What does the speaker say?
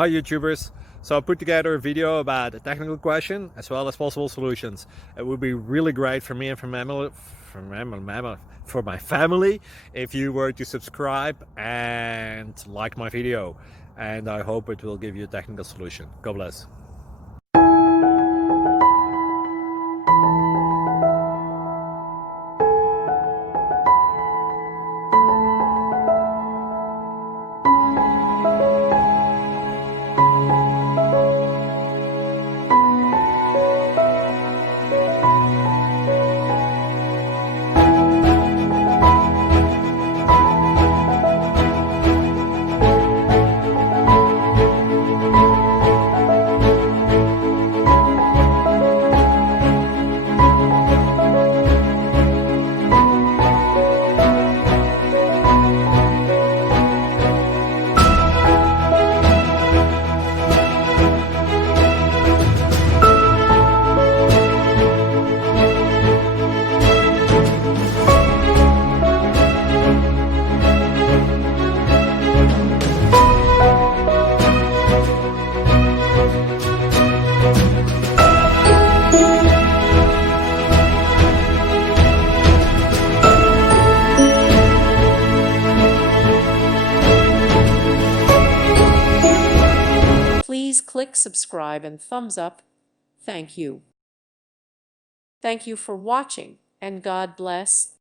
Hi YouTubers! So I put together a video about a technical question as well as possible solutions. It would be really great for me and for my family if you were to subscribe and like my video, and I hope it will give you a technical solution. God bless. Please click subscribe and thumbs up. Thank you. Thank you for watching, and God bless.